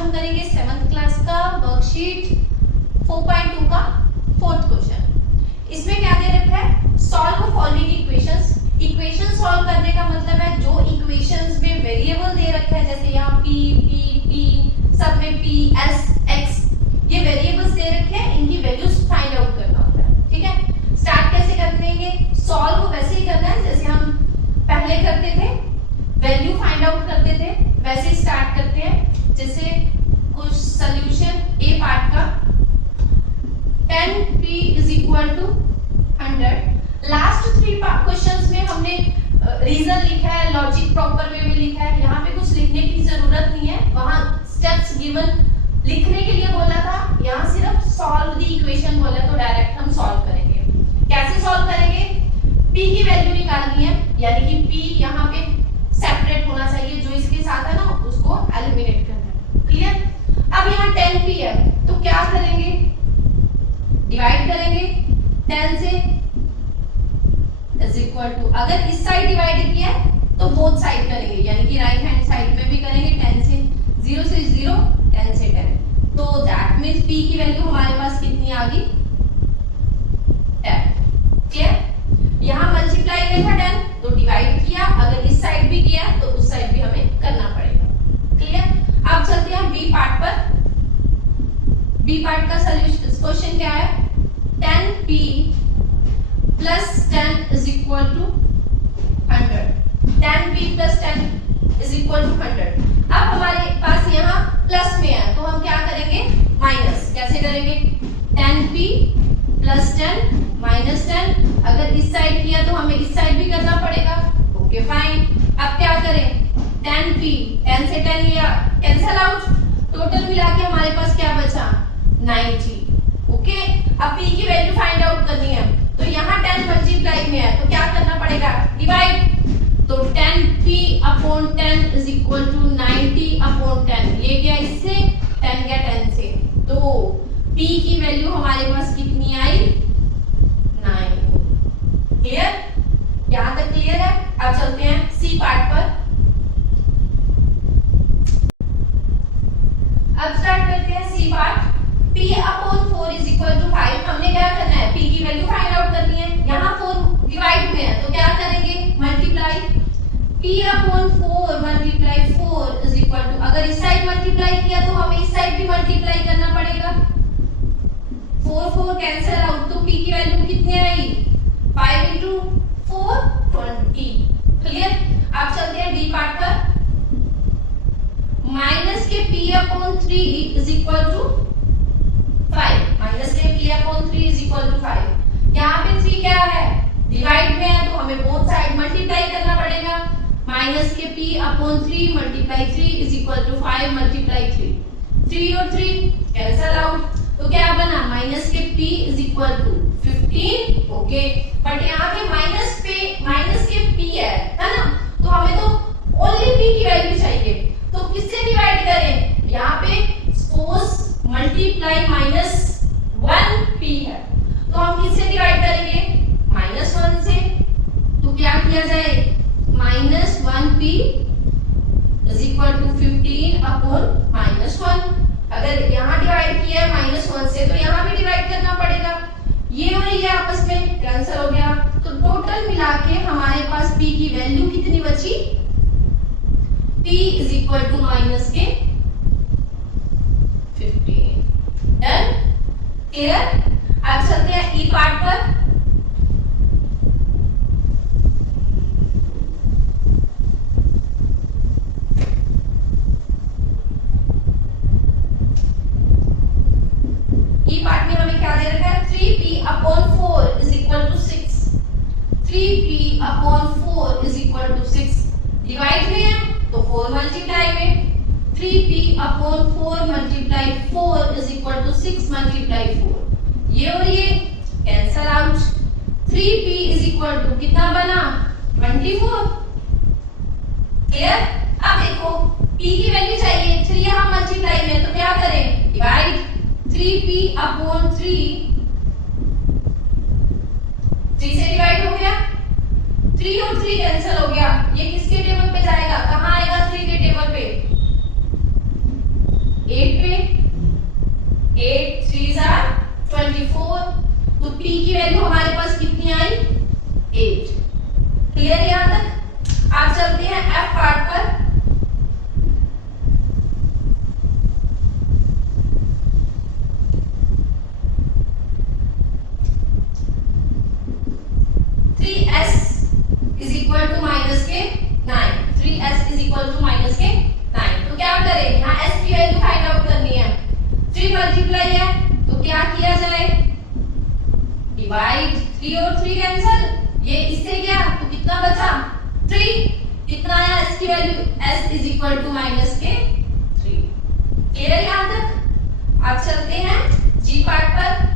हम करेंगे 7th class का वर्कशीट 4.2 का 4th क्वेश्चन। इसमें क्या दे रखा है, solve following equations. Equation solve करने का मतलब है जो इक्वेशंस में वेरिएबल दे रखा है, जैसे यहाँ p p p सब में p s x ये वेरिएबल्स दे रखे हैं, इनकी वैल्यूज फाइंड आउट करना होता है। ठीक है, स्टार्ट कैसे करेंगे, सॉल्व वैसे ही करना है जैसे हम पहले करते थे, वैल्यू फाइंड आउट करते थे, वैसे ही स्टार्ट करते हैं। जैसे कुछ सॉल्यूशन ए पार्ट का 10p = 100। लास्ट 3 क्वेश्चंस में हमने रीजन लिखा है, लॉजिक प्रॉपर वे में लिखा है, यहाँ पे कुछ लिखने की जरूरत नहीं है, वहां स्टेप्स गिवन लिखने के लिए बोला था, यहाँ सिर्फ सॉल्व द इक्वेशन बोला, तो डायरेक्ट हम सॉल्व करेंगे। कैसे सॉल्व करेंगे, p की वैल्यू निकालनी है, यानी कि p यहाँ पे सेपरेट होना चाहिए, जो इसके साथ है ना उसको एलिमिनेट करना है। क्लियर। अब यहाँ 10p है तो क्या करेंगे, डिवाइड करेंगे 10 से = अगर इस साइड डिवाइड किया है तो बोथ साइड करेंगे, यानी कि राइट हैंड साइड में भी करेंगे 10 से 0 से 0 10 से 10, तो दैट मींस p की वैल्यू हमारे पास कितनी आ गई 10। क्लियर। यहाँ मल्टीप्लाई देखा 10 तो डिवाइड किया, अगर इस साइड भी किया तो उस साइड भी हमें करना पड़ेगा। क्लियर। अब चलते हैं बी पार्ट पर। बी पार्ट का सॉल्यूशन क्वेश्चन क्या है, 10p + 10 = 100। 10p + 10 = 100। अब हमारे पास यहाँ प्लस में है तो हम क्या करेंगे, माइनस। कैसे करेंगे, 10p + 10 - 10, अगर इस साइड किया तो हमें इस साइड भी करना पड़ेगा। Okay fine. अब क्या करें, 10p 10 से 10 लिया, कैंसिल आउट, टोटल मिला के हमारे पास क्या बचा 90। ओके। अब p की वैल्यू फाइंड आउट करनी है, तो यहाँ 10 मल्टीप्लाई में है तो क्या करना पड़ेगा, डिवाइड, तो 10p / 10 = 90/10। ये क्या, इससे 10 गया 10 से, तो p की वैल्यू हमारे पास कितनी आई 9। क्लियर। यहां तक क्लियर है। अब चलते हैं सी पार्ट पर। अब स्टार्ट करते हैं सी पार्ट। p / 4 = 5। हमने क्या करना है, p की वैल्यू फाइंड आउट करनी है। यहाँ 4 डिवाइड में है तो क्या करेंगे, मल्टीप्लाई, p / 4 × 4 = अगर इस साइड मल्टीप्लाई किया तो हमें इस साइड भी मल्टीप्लाई करना पड़ेगा। 4 4 कैंसिल आउट, तो p की वैल्यू कितनी आई 5 × 4 20। क्लियर। अब चलते हैं डी पार्ट पर। माइनस के p / 3 = 5। माइनस के p / 3 = 5। यहाँ पे 3 क्या है, डिवाइड में है तो हमें बोथ साइड मल्टीप्लाई करना पड़ेगा। माइनस के p / 3 × 3 = 5 × 3। 3 और 3 कैंसिल आउट, तो क्या बना, माइनस के p = 15। ओके। बट यहाँ पे माइनस के p है ना, तो हमें तो ओनली p की वैल्यू चाहिए, तो किससे डिवाइड करें, यहाँ पे सपोज मल्टीप्लाई -1p है तो हम किससे डिवाइड करेंगे, -1 से। तो क्या किया जाए, -1p = 15/-1। अगर यहाँ डिवाइड किया है -1 से तो यहाँ भी डिवाइड करना पड़ेगा। ये और ये आपस में कैंसिल हो गया, तो टोटल मिला के हमारे पास p की वैल्यू कितनी बची, p = -15। डन। क्लियर। अब चलते हैं ई पार्ट पर। ई पार्ट में हमें क्या दे रखा है, 3p / 4 = 6। 3p / 4 = 6। डिवाइड में है तो 4 मल्टीप्लाई में, 3p / 4 × 4 = 6 × 4। ये और ये कैंसिल आउट। 3p = कितना बना 24। क्लियर। अब देखो p की वैल्यू चाहिए, 3 यहाँ मल्टीप्लाई में तो क्या करें, डिवाइड, 3p / 3 3 से डिवाइड हो गया, 3 और 3 कैंसिल हो गया, ये किसके टेबल पे जाएगा, कहाँ आएगा 3 के टेबल पे, P की वैल्यू हमारे पास कितनी आई 8। क्लियर यहां तक। आप चलते हैं F पार्ट पर। तो क्या करें, यहाँ s की वैल्यू फाइंड आउट करनी है। 3 मल्टीप्लाई है तो क्या किया जाए, डिवाइड। 3 और 3 कैंसल, ये इससे गया तो कितना बचा 3। कितना आया s की value, s is equal to minus k 3। Clear यहां तक। आप चलते हैं g पार्ट पर।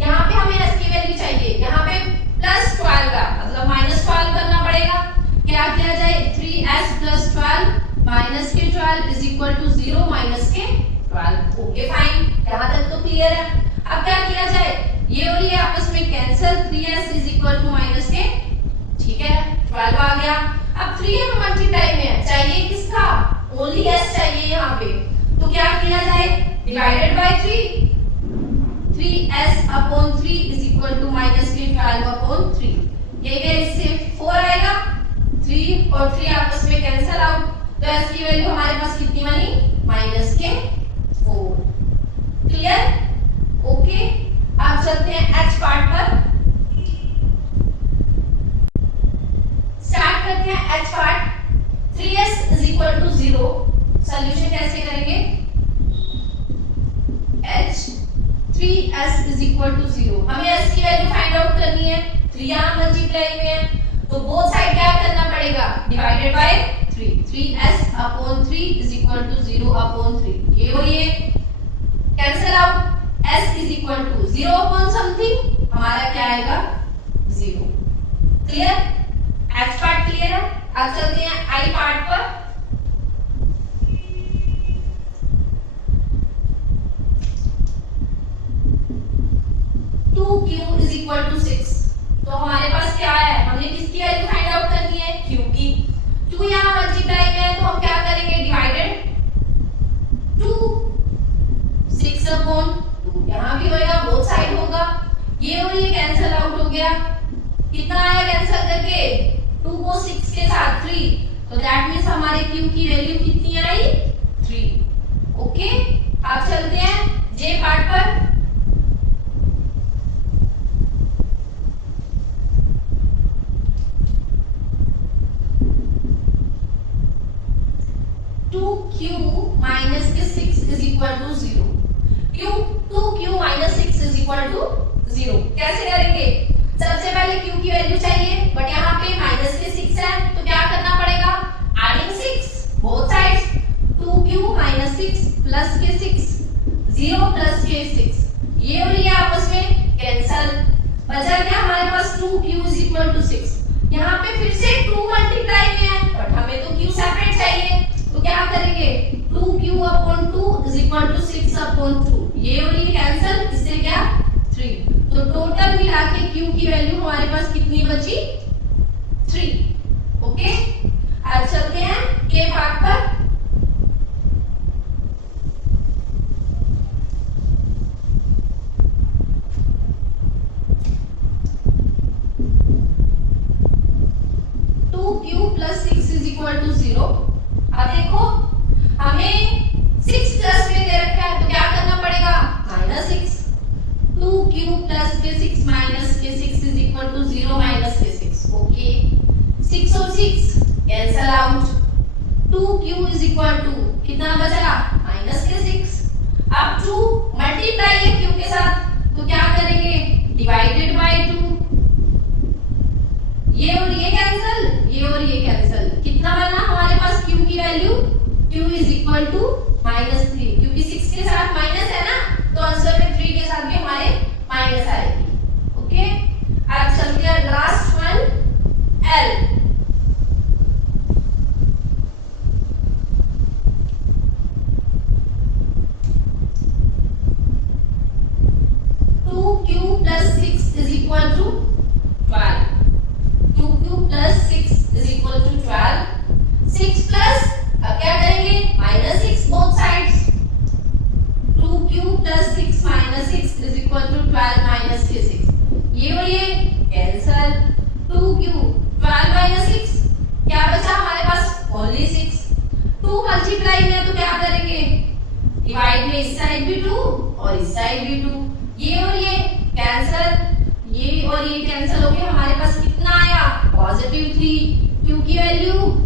यहाँ पे हमें s की वैल्यू चाहिए, यहाँ पे प्लस 12 का मतलब माइनस 12 करना पड़ेगा। क्या किया जाए, 3s plus 12 minus k 12 is equal to 0 minus k 12। Okay fine, यहाँ तक तो क्लियर है। अब क्या किया जाए, ये और ये आपस में cancel, 3s is equal to minus k, ठीक है 12 आ गया। अब 3 मल्टीप्लाई में चाहिए किसका, ओनली s चाहिए यहाँ पे, तो क्या किया जाए, divided by 3, 3s upon 3 is equal to minus k 12 upon 3। ये गया, इससे 4 आएगा, 3 और 3 आपस में कैंसिल आउट, तो s की वैल्यू हमारे पास कितनी बनी, माइनस के 4। Clear, okay. आप चलते हैं h पार्ट पर। स्टार्ट करते हैं h part. 3s is equal to 0, solution कैसे करेंगे, h 3s is equal to 0। हमें s की वैल्यू फाइंड आउट करनी है, 3 यहाँ मल्टीप्लाई में है तो बोथ साइड क्या करना पड़ेगा, divided by 3, 3s upon 3 is equal to 0 upon 3। ये और ये cancel out, s is equal to 0 upon something, हमारा क्या आएगा 0। क्लियर, h पार्ट क्लियर है। अब चलते हैं i पार्ट पर। q इज इक्वल टू 6, तो हमारे पास क्या है, हमें किसकी वैल्यू फाइंड आउट करनी है, q की। 2 यहाँ मल्टीप्लाई में है तो हम क्या करेंगे, डिवाइडेड 2, 6 अपॉन 2, यहाँ भी होगा, बोथ साइड होगा, ये और ये कैंसिल आउट हो गया। कितना आया कैंसिल करके, 2 को 6 के साथ 3, तो दैट मींस हमारे q की वैल्यू कितनी आई 3। ओके, आप चलते हैं j पार्ट पर। q minus k 6 is equal to 0। q minus 6 is equal to 0 कैसे करेंगे, सबसे पहले q की वैल्यू चाहिए, बट यहाँ पे माइनस के 6 है तो क्या करना पड़ेगा, adding 6 both sides, 2q minus 6 plus के 6, 0 प्लस के 6, ये और ये आपस में कैंसिल, बचा क्या हमारे पास 2q इज इक्वल टू 6। यहाँ पे फिर से 2 मल्टीप्लाई में है बट हमें तो q सेपरेट चाहिए, तो क्या करेंगे, 2q upon 2 is equal to 6 upon 2, ये और ये कैंसिल, इससे क्या 3, तो टोटल मिला के q की वैल्यू हमारे पास कितनी बची 3। ओके, अब चलते हैं k पार्ट पर। q plus 6 is equal to 0। अब देखो हमें 6 प्लस में दे रखा है तो क्या करना पड़ेगा, माइनस 6, 2q प्लस के 6 minus k 6 is equal to 0 minus k 6। Okay, 6 और 6 cancel out, 2q is equal to कितना बचा, माइनस के 6। अब 2 मल्टीप्लाई है q के साथ तो क्या करेंगे, डिवाइडेड बाय 2, ये और ये कैंसिल, ये और ये कैंसिल, कितना बना हमारे पास q की value, q is equal to minus 3, क्योंकि 6 के साथ माइनस है ना तो आंसर में 3 के साथ भी हमारे माइनस आएगी। ओके, अब चलते हैं लास्ट वन l। -3 Q की वैल्यू